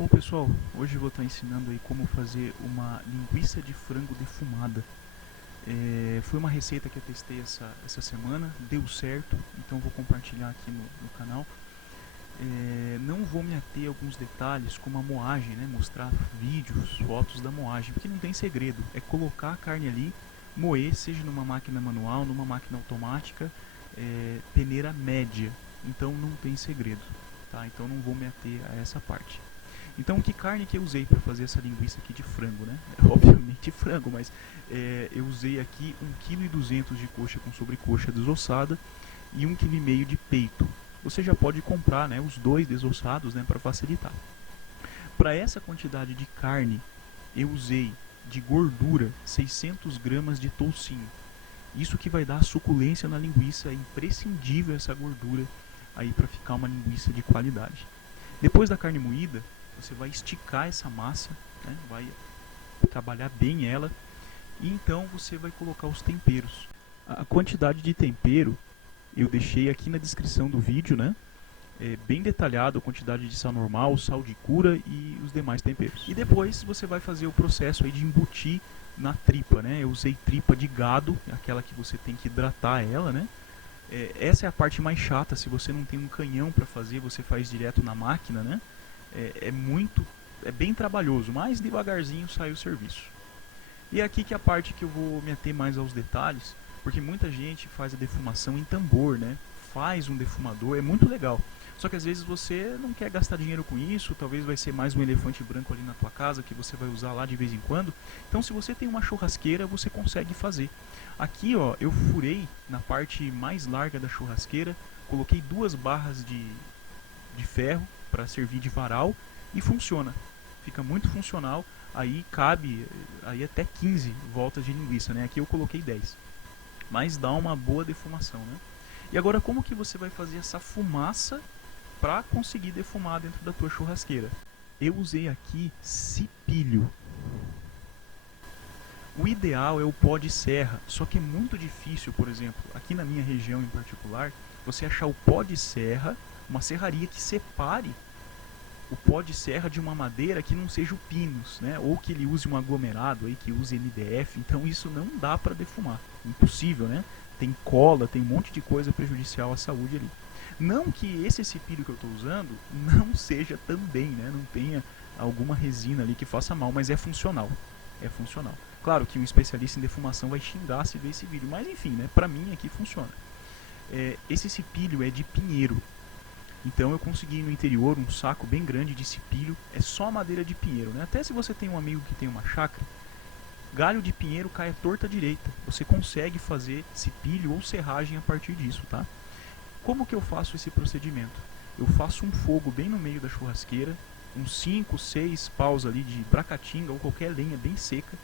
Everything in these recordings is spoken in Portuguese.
Bom pessoal, hoje eu vou estar ensinando aí como fazer uma linguiça de frango defumada. Foi uma receita que eu testei essa semana, deu certo, então vou compartilhar aqui no canal. Não vou me ater a alguns detalhes como a moagem, né? Mostrar vídeos, fotos da moagem, porque não tem segredo, é colocar a carne ali, moer, seja numa máquina manual, numa máquina automática, peneira média, então não tem segredo, tá? Então não vou me ater a essa parte. Então, que carne que eu usei para fazer essa linguiça aqui de frango, né? Obviamente frango, mas eu usei aqui 1,2 kg de coxa com sobrecoxa desossada e 1,5 kg de peito. Você já pode comprar, né, os dois desossados, né, para facilitar. Para essa quantidade de carne, eu usei de gordura 600 gramas de toucinho. Isso que vai dar a suculência na linguiça, é imprescindível essa gordura aí para ficar uma linguiça de qualidade. Depois da carne moída, você vai esticar essa massa, né? Vai trabalhar bem ela e então você vai colocar os temperos. A quantidade de tempero eu deixei aqui na descrição do vídeo, né? Bem detalhado a quantidade de sal normal, sal de cura e os demais temperos. E depois você vai fazer o processo aí de embutir na tripa, né? Eu usei tripa de gado, aquela que você tem que hidratar ela, né? Essa é a parte mais chata. Se você não tem um canhão para fazer, você faz direto na máquina, né? É bem trabalhoso, mas devagarzinho sai o serviço. E é aqui que é a parte que eu vou me ater mais aos detalhes, porque muita gente faz a defumação em tambor, né? Faz um defumador, é muito legal. Só que às vezes você não quer gastar dinheiro com isso, talvez vai ser mais um elefante branco ali na tua casa que você vai usar lá de vez em quando. Então se você tem uma churrasqueira, você consegue fazer. Aqui ó, eu furei na parte mais larga da churrasqueira, coloquei 2 barras de ferro para servir de varal e funciona. Fica muito funcional, aí cabe aí até 15 voltas de linguiça, né? Aqui eu coloquei 10. Mas dá uma boa defumação, né? E agora como que você vai fazer essa fumaça para conseguir defumar dentro da tua churrasqueira? Eu usei aqui cipilho. O ideal é o pó de serra, só que é muito difícil, por exemplo, aqui na minha região em particular, você achar o pó de serra, uma serraria que separe o pó de serra de uma madeira que não seja o pinus, né? Ou que ele use um aglomerado, aí, que use MDF, então isso não dá para defumar, impossível, né? Tem cola, tem um monte de coisa prejudicial à saúde ali. Não que esse cipilho que eu estou usando não seja também, né? Não tenha alguma resina ali que faça mal, mas é funcional. É funcional. Claro que um especialista em defumação vai xingar se ver esse vídeo, mas enfim, né? Pra mim aqui funciona. Esse cipilho é de pinheiro. Então eu consegui no interior um saco bem grande de cipilho, é só madeira de pinheiro, né? Até se você tem um amigo que tem uma chácara, galho de pinheiro cai à torta direita. Você consegue fazer cipilho ou serragem a partir disso, tá? Como que eu faço esse procedimento? Eu faço um fogo bem no meio da churrasqueira, uns 5, 6 paus ali de bracatinga ou qualquer lenha bem seca.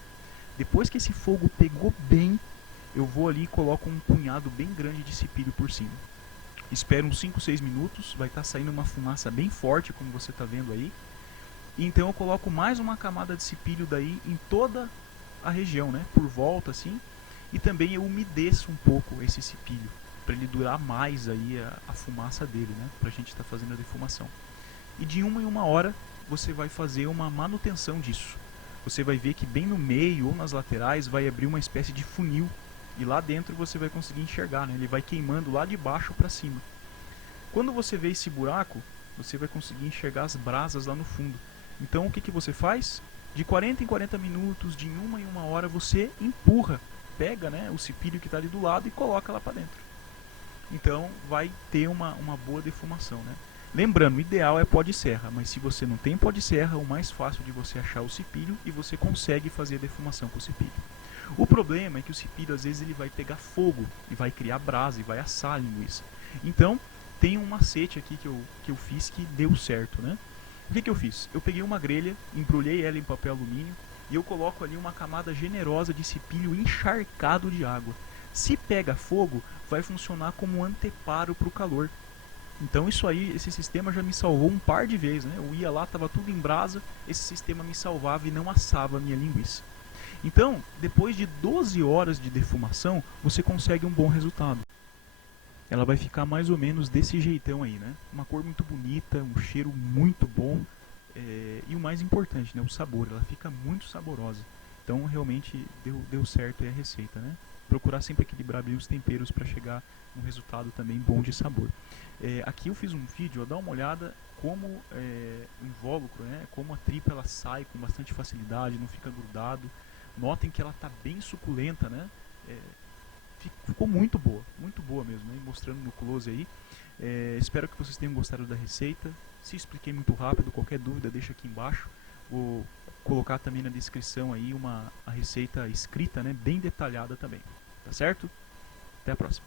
Depois que esse fogo pegou bem, eu vou ali e coloco um punhado bem grande de cipilho por cima. Espero uns 5, 6 minutos, vai estar saindo uma fumaça bem forte, como você está vendo aí. E então eu coloco mais uma camada de cipilho daí em toda a região, né, por volta assim. E também eu umedeço um pouco esse cipilho, para ele durar mais aí a fumaça dele, né, para a gente estar fazendo a defumação. E de 1 em 1 hora você vai fazer uma manutenção disso. Você vai ver que bem no meio ou nas laterais vai abrir uma espécie de funil. E lá dentro você vai conseguir enxergar, né? Ele vai queimando lá de baixo para cima. Quando você vê esse buraco, você vai conseguir enxergar as brasas lá no fundo. Então o que você faz? De 40 em 40 minutos, de 1 em 1 hora, você empurra, pega, né, o cipilho que está ali do lado e coloca lá para dentro. Então vai ter uma boa defumação, né? Lembrando, o ideal é pó de serra, mas se você não tem pó de serra, o mais fácil de você achar o cipilho e você consegue fazer a defumação com o cipilho. O problema é que o cipilho às vezes ele vai pegar fogo e vai criar brasa e vai assar a linguiça. Então tem um macete aqui que eu fiz que deu certo, né? O que eu fiz? Eu peguei uma grelha, embrulhei ela em papel alumínio e eu coloco ali uma camada generosa de cipilho encharcado de água. Se pega fogo, vai funcionar como um anteparo para o calor. Então isso aí, esse sistema já me salvou um par de vezes, né? Eu ia lá, estava tudo em brasa, esse sistema me salvava e não assava a minha linguiça. Então, depois de 12 horas de defumação, você consegue um bom resultado. Ela vai ficar mais ou menos desse jeitão aí, né? Uma cor muito bonita, um cheiro muito bom. E o mais importante, né, o sabor. Ela fica muito saborosa. Então realmente deu certo aí a receita, né? Procurar sempre equilibrar bem os temperos para chegar num resultado também bom de sabor. Aqui eu fiz um vídeo, ó, dá uma olhada como o invólucro, né, como a tripa ela sai com bastante facilidade, não fica grudado. Notem que ela está bem suculenta, né? É, ficou muito boa mesmo, né? Mostrando no close aí. Espero que vocês tenham gostado da receita. Se expliquei muito rápido, qualquer dúvida deixa aqui embaixo. Vou colocar também na descrição aí a receita escrita, né, bem detalhada também. Tá certo? Até a próxima.